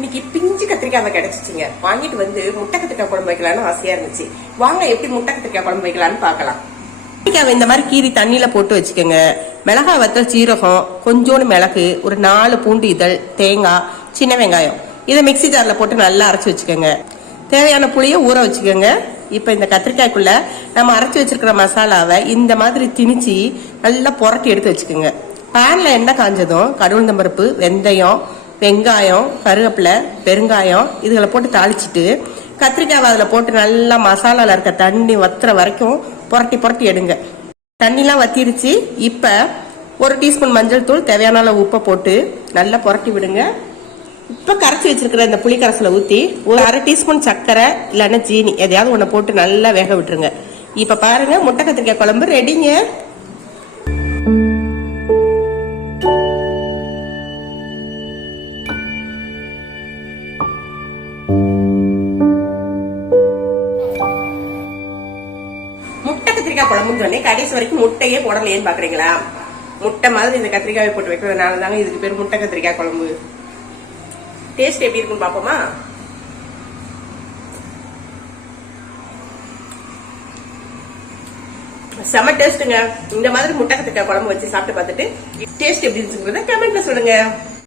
இன்னைக்கு பிஞ்சு கத்திரிக்காய் கிடைச்சிச்சுங்க. வாங்கிட்டு வந்து முட்டை கத்திரிக்காய் குழம்பு வைக்கலாம்னு ஆசையா இருந்துச்சு. வாங்க எப்படி முட்டை கத்திரிக்காய் குழம்பு வைக்கலாம்னு பாக்கலாம். கத்திரிக்காய் இந்த மாதிரி கீரி தண்ணியில போட்டு வச்சுக்கோங்க. மிளகாய் வத்தல், சீரகம், கொஞ்சோண்டு மிளகு, ஒரு 4 பூண்டு இதழ், தேங்காய், சின்ன வெங்காயம் இதை மிக்சி ஜார்ல போட்டு நல்லா அரைச்சு வச்சுக்கோங்க. தேவையான புளியை ஊற வச்சுக்கோங்க. இப்ப இந்த கத்திரிக்காய்க்குள்ள நம்ம அரைச்சு வச்சிருக்கிற மசாலாவை இந்த மாதிரி திணிச்சு நல்லா புரட்டி எடுத்து வச்சுக்கோங்க. பேன்ல எண்ணெய் காஞ்சதும் கடுகுளுந்தம் பருப்பு, வெந்தயம், வெங்காயம், கருவேப்பிலை, பெருங்காயம் இதுகளை போட்டு தாளிச்சிட்டு கத்திரிக்காய் அதில் போட்டு நல்லா மசாலால இருக்க தண்ணி வத்துற வரைக்கும் புரட்டி புரட்டி எடுங்க. தண்ணிலாம் வத்திருச்சு. இப்ப 1 டீஸ்பூன் மஞ்சள் தூள், தேவையான அளவு உப்பை போட்டு நல்லா புரட்டி விடுங்க. இப்ப கரைச்சி வச்சிருக்கிற இந்த புளி கரைசலை ஊத்தி ஒரு 1/2 டீஸ்பூன் சர்க்கரை இல்லைன்னா ஜீனி எதையாவது ஒண்ணு போட்டு நல்லா வேக விட்டுருங்க. இப்ப பாருங்க, முட்டை கத்திரிக்காய் குழம்பு ரெடிங்க. முட்டை கத்திரிக்காய் குழம்புன்னு சொன்னேன், கடைசி வரைக்கும் முட்டையே போடலையேன்னு பாக்குறீங்களா? முட்டை மாதிரி இந்த கத்திரிக்காயை போட்டு வைக்கிறதுனால தாங்க இதுக்கு பேர் முட்டை கத்திரிக்காய் குழம்பு. டேஸ்ட் எப்படி இருக்குன்னு பாப்போமா? செம டேஸ்ட்டுங்க. இந்த மாதிரி முட்டை கத்திரிக்காய் குழம்பு வச்சு சாப்பிட்டு பார்த்துட்டு டேஸ்ட் எப்படி இருக்குங்கிறத கமெண்ட்ல சொல்லுங்க.